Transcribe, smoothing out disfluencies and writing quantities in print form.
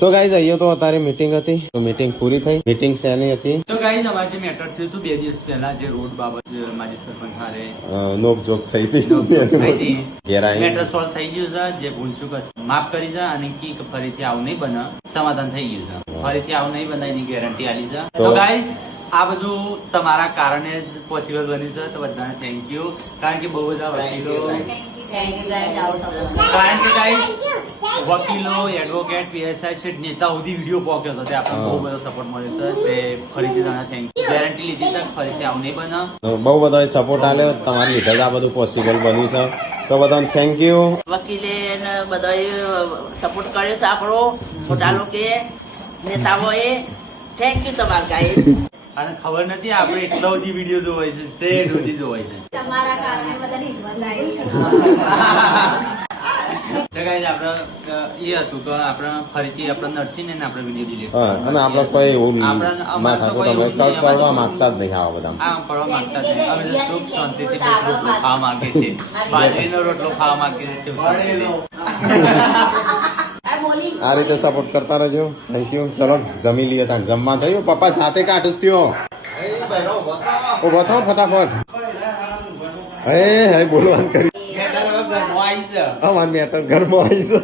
તો ગાઈઝ અહીંયા તો અત્યારે મીટિંગ હતી, તો મીટિંગ પૂરી થઈ. મીટિંગ શેની હતી? તો ગાઈઝ અમારે જે મેટર થયું હતું 2 દિવસ પહેલા, જે રોડ બાબત માજી સરપંચ હારે નોકઝોક થઈ હતી. ઘેર આવીને મેટર સોલ્વ થઈ ગયું છે. જે ભૂલચૂક હતી માફ કરી છે અને કી ફરીથી આવું નહીં બને, સમાધાન થઈ ગયું છે. ફરીથી આવું નહીં બને એની ગેરંટી આલી છે. તો ગાઈઝ આ બધું તમારા કારણે જ પોસિબલ બન્યું છે. તો બધાને થેન્ક યુ. કારણ કે બહુ બધા વકીલો, કારણ કે ગાઈઝ વકીલો, એડવોકેટ, પીએસઆઈ છે, નેતા સુધી વિડીયો પહોંચ્યો હતો. તે આપણને બહુ બધો સપોર્ટ મળ્યો છે. તે ફરીથી તમને થેન્ક યુ. ગેરંટી લીધી છે ફરીથી આવું નહીં બને. બહુ બધો સપોર્ટ આલ્યો, તમારી લીધે જ આ બધું પોસિબલ બન્યું છે. તો બધાને થેન્ક યુ. વકીલે બધા સપોર્ટ કર્યો છે આપણો, મોટા લોકો નેતાઓએ. થેન્ક યુ તમારા ગાઈસ. અને ખબર નથી આપણે એટલા બધી વિડીયો જોવાય છે, શેર સુધી જોવાય છે. તમારા કારણે બધાની હિંમત આવી. તો ગાઈસ આપણે એ હતું કે આપણે ફરીથી આપણે નરસિંહ ને આપણે વિડીયો ડિલીટ અને આપણે કોઈ એવું ના થાતું, તમે કરવા માંગતા જ નહીં આવા બધા. આ કરવા માંગતા જ નહીં. અમે તો સુખ શાંતિથી બે રોટલો ખાવા માંગીએ છીએ. બાજરીનો રોટલો ખાવા માંગીએ છીએ. સુખ શાંતિથી. આ રીતે સપોર્ટ કરતા રહેજો. Thank you. ચલો જમી લઈએ. ત્યાં જમવા થયું. પપ્પા સાથે કાઢીશ ત્યો. ઓ બતાવો ફટાફટ. હે બોલવાનું કરી. ઘરમાં આવી છે. અમાર મેટર ઘરમાં આવી છે.